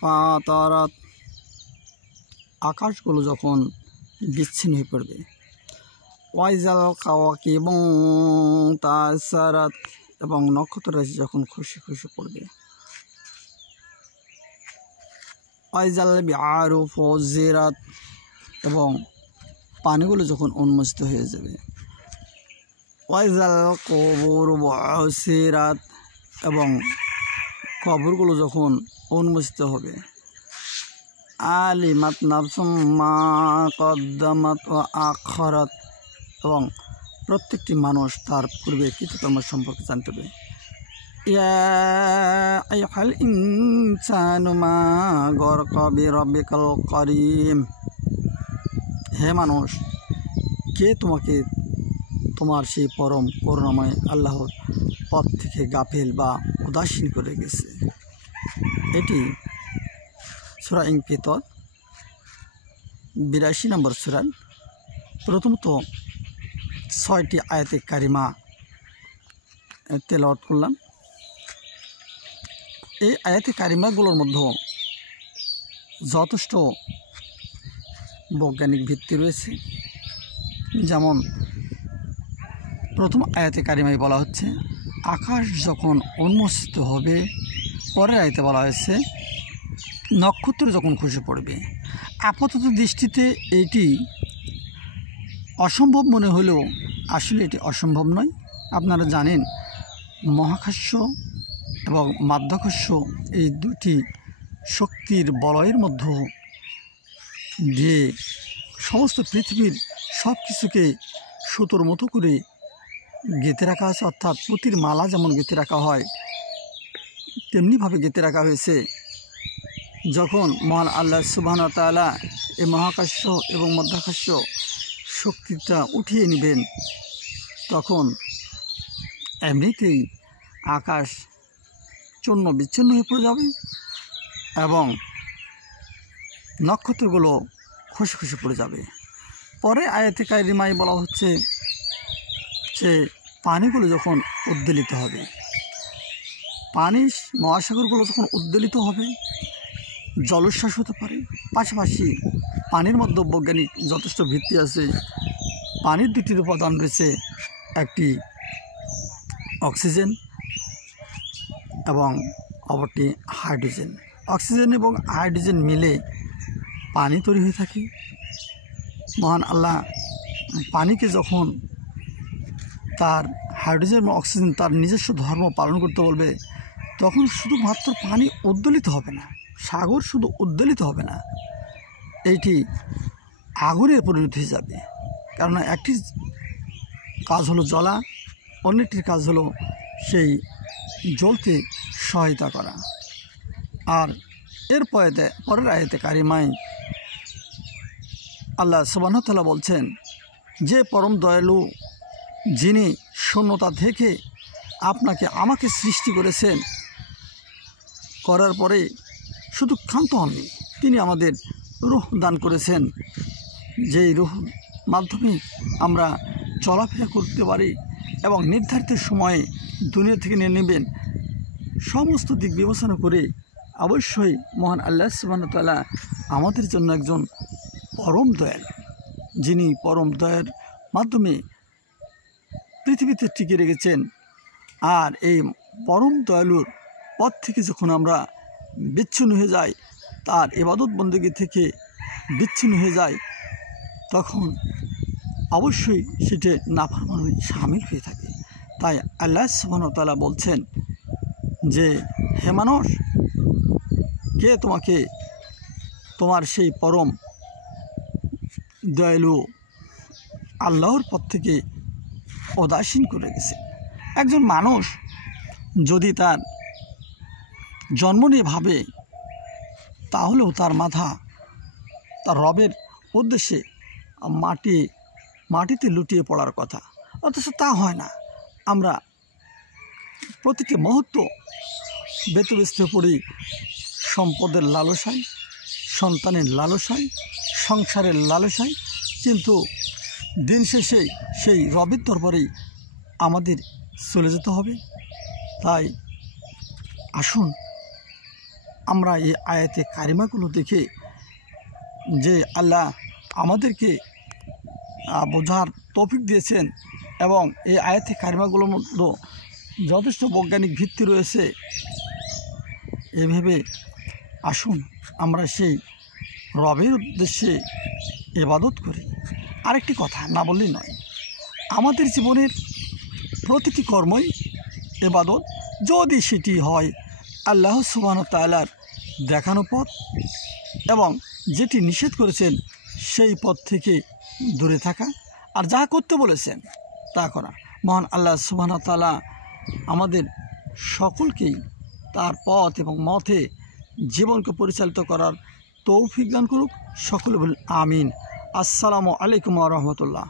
ফাতারাত, আকাশগুলো যখন বিচ্ছিন্ন হয়ে পড়বে। ওয়াইজাল কাওয়াকিবু তাসারাত, এবং নক্ষত্র রাশি যখন খুশি খুশি পড়বে। ওয়াইজাল বিআরু ফুজিরাত, এবং পানিগুলো যখন উন্মোচিত হয়ে যাবে। ওয়াইজাল কুবুর বুসিরাত, এবং কবরগুলো যখন উন্মোচিত হবে। আলিমাত নাফসুম মা কদ্দামাত ওয়া আখারাত, এবং প্রত্যেকটি মানুষ তার পূর্বে কৃতকর্ম সম্পর্কে জানতে হবে। ইয়া আইয়ুহাল ইনসানু মা গরকা বিরাব্বিকাল কারীম, হে মানুষ, কে তোমাকে তোমার সেই পরম করুণাময় আল্লাহর পথ থেকে গাফিল বা উদাসীন করে গেছে। এটি সূরা ইনফিতর 82 নম্বর সূরার প্রথমত 6টি আয়াতে কারিমা তেলাওয়াত করলাম। এই আয়াতে কারিমাগুলোর মধ্যে যথেষ্ট বৈজ্ঞানিক ভিত্তি রয়েছে। যেমন প্রথম আয়াতে কারিমায় বলা হচ্ছে আকাশ যখন উন্মোচিত হবে, পরের আয়াতে বলা হয়েছে নক্ষত্র যখন খসে পড়বে। আপাতত দৃষ্টিতে এটি অসম্ভব মনে হলেও আসলে এটি অসম্ভব নয়। আপনারা জানেন মহাকাশ এবং মাধ্যাকর্ষ এই দুটি শক্তির বলয়ের মধ্যে দিয়ে সমস্ত পৃথিবীর সব কিছুকে সুতোর মতো করে গেঁথে রাখা আছে, অর্থাৎ পুঁতির মালা যেমন গেঁথে রাখা হয় তেমনিভাবে গেঁথে রাখা হয়েছে। যখন মহান আল্লাহ সুবহানাহু ওয়া তাআলা এই মহাকাশ এবং মধ্যাকাশ শক্তিটা উঠিয়ে নেবেন, তখন এমনিতেই আকাশ চূর্ণ বিচ্ছিন্ন হয়ে পড়ে যাবে এবং নক্ষত্রগুলো খসে খসে পড়ে যাবে। পরে আয়াতে কারিমায় বলা হচ্ছে যে পানিগুলো যখন উদ্বেলিত হবে, পানি মহাসাগরগুলো যখন উদ্বেলিত হবে জলোচ্ছ্বাস হতে পারে। পাশাপাশি পানির মধ্যে বৈজ্ঞানিক যথেষ্ট ভিত্তি আছে। পানির দুটি উপাদান রয়েছে, একটি অক্সিজেন এবং অপরটি হাইড্রোজেন। অক্সিজেন এবং হাইড্রোজেন মিলে পানি তৈরি হয়ে থাকে। মহান আল্লাহ পানিকে যখন তার হাইড্রোজেন এবং অক্সিজেন তার নিজস্ব ধর্ম পালন করতে বলবে, তখন শুধুমাত্র পানি উদ্বেলিত হবে না, সাগর শুধু উদ্বেলিত হবে না, এইটি আগুনের পরিণত হয়ে যাবে। কারণ একটি কাজ হলো জ্বলা, অন্যটির কাজ হলো সেই জ্বলতে সহায়তা করা। আর এর পরের আয়াতে কারিমায় আল্লাহ সুবহানাহু ওয়া তাআলা বলছেন যে পরম দয়ালু, যিনি শূন্যতা থেকে আপনাকে আমাকে সৃষ্টি করেছেন, করার পরে শুধু ক্ষান্ত হননি, তিনি আমাদের রূহ দান করেছেন, যেই রূহ মাধ্যমে আমরা চলাফেরা করতে পারি এবং নির্ধারিত সময়ে দুনিয়া থেকে নিয়ে নেবেন। সমস্ত দিক বিবেচনা করে অবশ্যই মহান আল্লাহ সুবহানাহু ওয়া তাআলা আমাদের জন্য একজন পরম দয়াল, যিনি পরম দয়ার মাধ্যমে পৃথিবীতে টিকে রেখেছেন। আর এই পরম দয়ালুর পথ থেকে যখন আমরা বিচ্ছিন্ন হয়ে যাই, তার ইবাদত বন্দেগী থেকে বিচ্ছিন্ন হয়ে যায়, তখন অবশ্যই সেটা নাফরমানি শামিল হয়ে থাকে। তাই আল্লাহ সুবহানাহু ওয়া তাআলা বলছেন যে হে মানুষ, কে তোমাকে তোমার সেই পরম দয়ালু আল্লাহর পথ থেকে উদাসীন করে গেছে। একজন মানুষ যদি তার জন্ম নিয়ে ভাবে, তাহলেও তার মাথা তার রবের উদ্দেশ্যে মাটিতে লুটিয়ে পড়ার কথা, অথচ তা হয় না। আমরা প্রতিটি মুহূর্ত ব্যতিব্যস্ত পড়ি সম্পদের লালসায়, সন্তানের লালসায়, সংসারের লালসায়, কিন্তু দিন শেষে সেই রবের দরবারেই আমাদের চলে যেতে হবে। তাই আসুন আমরা এই আয়াতে কারিমাগুলো দেখে যে আল্লাহ আমাদেরকে বোঝার তৌফিক দিয়েছেন এবং এই আয়াতে কারিমাগুলোর মধ্যে যথেষ্ট বৈজ্ঞানিক ভিত্তি রয়েছে, এভাবে আসুন আমরা সেই রবের উদ্দেশ্যে ইবাদত করি। আরেকটি কথা না বললেই নয়, আমাদের জীবনের প্রতিটি কর্মই ইবাদত, যদি সেটি হয় আল্লাহ সুবহানাহু ওয়া তাআলার দেখানো পথ এবং যেটি নিষেধ করেছেন সেই পথ থেকে দূরে থাকা, আর যা করতে বলেছেন তা করা। মহান আল্লাহ সুবহানাহু ওয়া তাআলা আমাদের সকলকেই তার পথ এবং মতে জীবনকে পরিচালিত করার তৌফিক দান করুক। সকলে বলুন আমিন। আসসালামু আলাইকুম ওয়া রাহমাতুল্লাহ।